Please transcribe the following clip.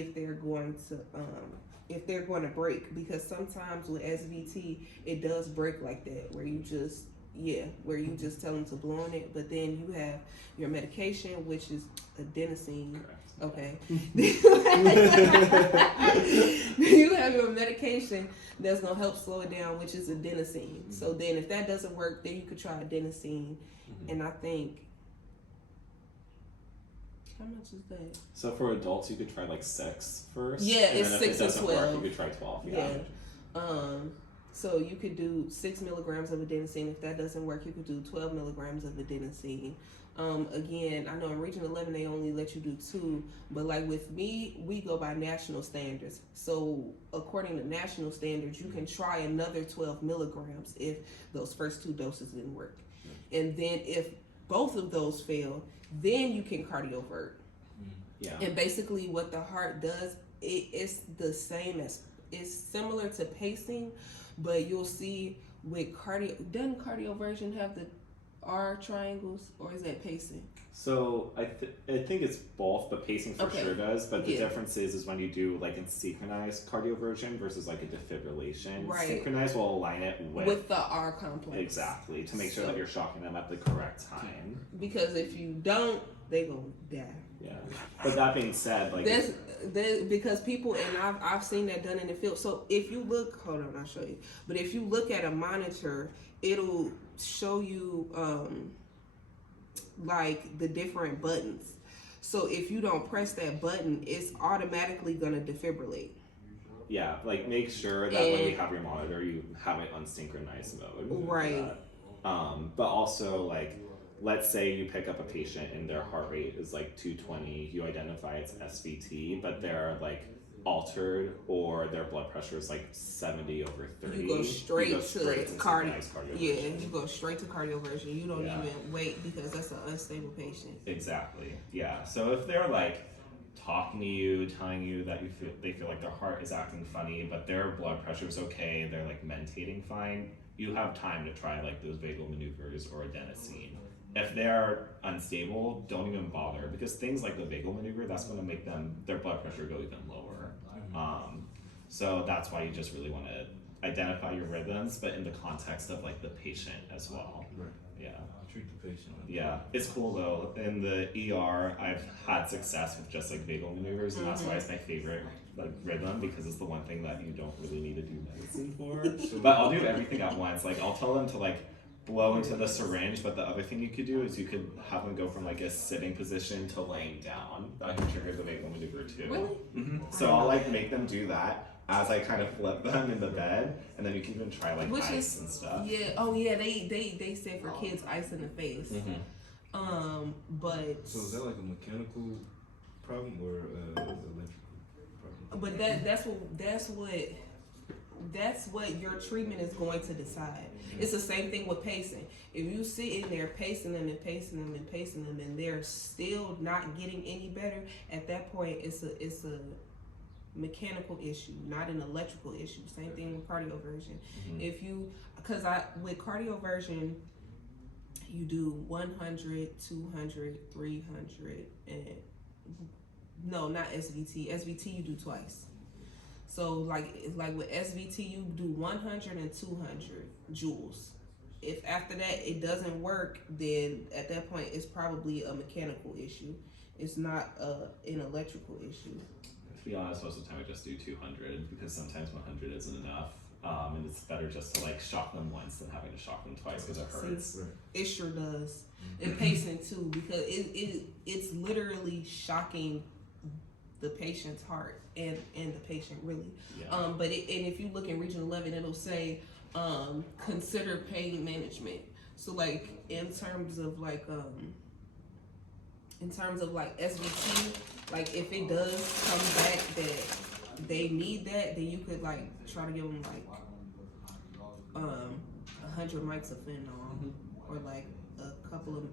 if they're going to break, because sometimes with SVT it does break like that, where you just tell them to blow on it, but then you have your medication, which is adenosine. Correct. Okay. You have your medication that's gonna help slow it down, which is adenosine. Mm-hmm. So then if that doesn't work, then you could try adenosine. Mm-hmm. And I think, how much is that? So for adults, you could try like 6 first. Yeah, and it's then 6 and 12. Work, you could try 12. Yeah. So you could do 6 milligrams of adenosine. If that doesn't work, you could do 12 milligrams of adenosine. Again, I know in Region 11 they only let you do 2, but like with me, we go by national standards. So according to national standards, you can try another 12 milligrams if those first 2 doses didn't work. And then if both of those fail, then you can cardiovert. Yeah. And basically what the heart does, it's the same as, it's similar to pacing, but you'll see with doesn't cardioversion have the R triangles, or is that pacing? So I think it's both, but pacing for sure does. But the difference is when you do like a synchronized cardioversion versus like a defibrillation. Right. Synchronized will align it with the R complex. Exactly, to make sure that you're shocking them at the correct time. Because if you don't, they gonna die. Yeah. But that being said, like there's because people, and I've seen that done in the field. So if you look, hold on, I'll show you. But if you look at a monitor, it'll show you like the different buttons. So if you don't press that button, it's automatically gonna defibrillate. Yeah, like make sure that when you have your monitor, you have it on synchronized mode. Right. But also like, let's say you pick up a patient and their heart rate is like 220, you identify it's SVT, but they're like altered or their blood pressure is like 70 over 30. You go straight to cardio. Yeah, you go straight to cardioversion. You don't even wait, because that's an unstable patient. Exactly. Yeah. So if they're like talking to you, telling you that they feel like their heart is acting funny, but their blood pressure is okay, they're like mentating fine, you have time to try like those vagal maneuvers or adenosine. If they're unstable, don't even bother, because things like the vagal maneuver, that's going to make their blood pressure go even lower. So that's why you just really want to identify your rhythms, but in the context of like the patient as well. Right. Yeah. Treat the patient. Yeah. It's cool though. In the ER, I've had success with just like vagal maneuvers, and that's why it's my favorite like rhythm, because it's the one thing that you don't really need to do medicine for. But I'll do everything at once. Like I'll tell them to like blow into the syringe, but the other thing you could do is you could have them go from like a sitting position to laying down. That can trigger the vagal maneuver too. Really? Mm-hmm. So I'll like make them do that as I kind of flip them in the bed, and then you can even try like ice and stuff. Yeah. Oh yeah. They say for kids ice in the face. Mm-hmm. But so is that like a mechanical problem or electrical problem? But that's what your treatment is going to decide. It's the same thing with pacing. If you sit in there pacing them and pacing them and pacing them, and they're still not getting any better, at that point it's a mechanical issue, not an electrical issue. Same thing with cardioversion. With cardioversion, you do 100, 200, 300, and no, not SVT. SVT you do twice. So like with SVT, you do 100 and 200 joules. If after that it doesn't work, then at that point it's probably a mechanical issue. It's not an electrical issue. To be honest, most of the time I just do 200, because sometimes 100 isn't enough. And it's better just to like shock them once than having to shock them twice, because it hurts. It sure does. And pacing too, because it's literally shocking the patient's heart and the patient really. Yeah. And if you look in Region 11, it'll say consider pain management. So like in terms of like SVT, like if it does come back that they need that, then you could like try to give them like 100 mics of fentanyl, or like a couple of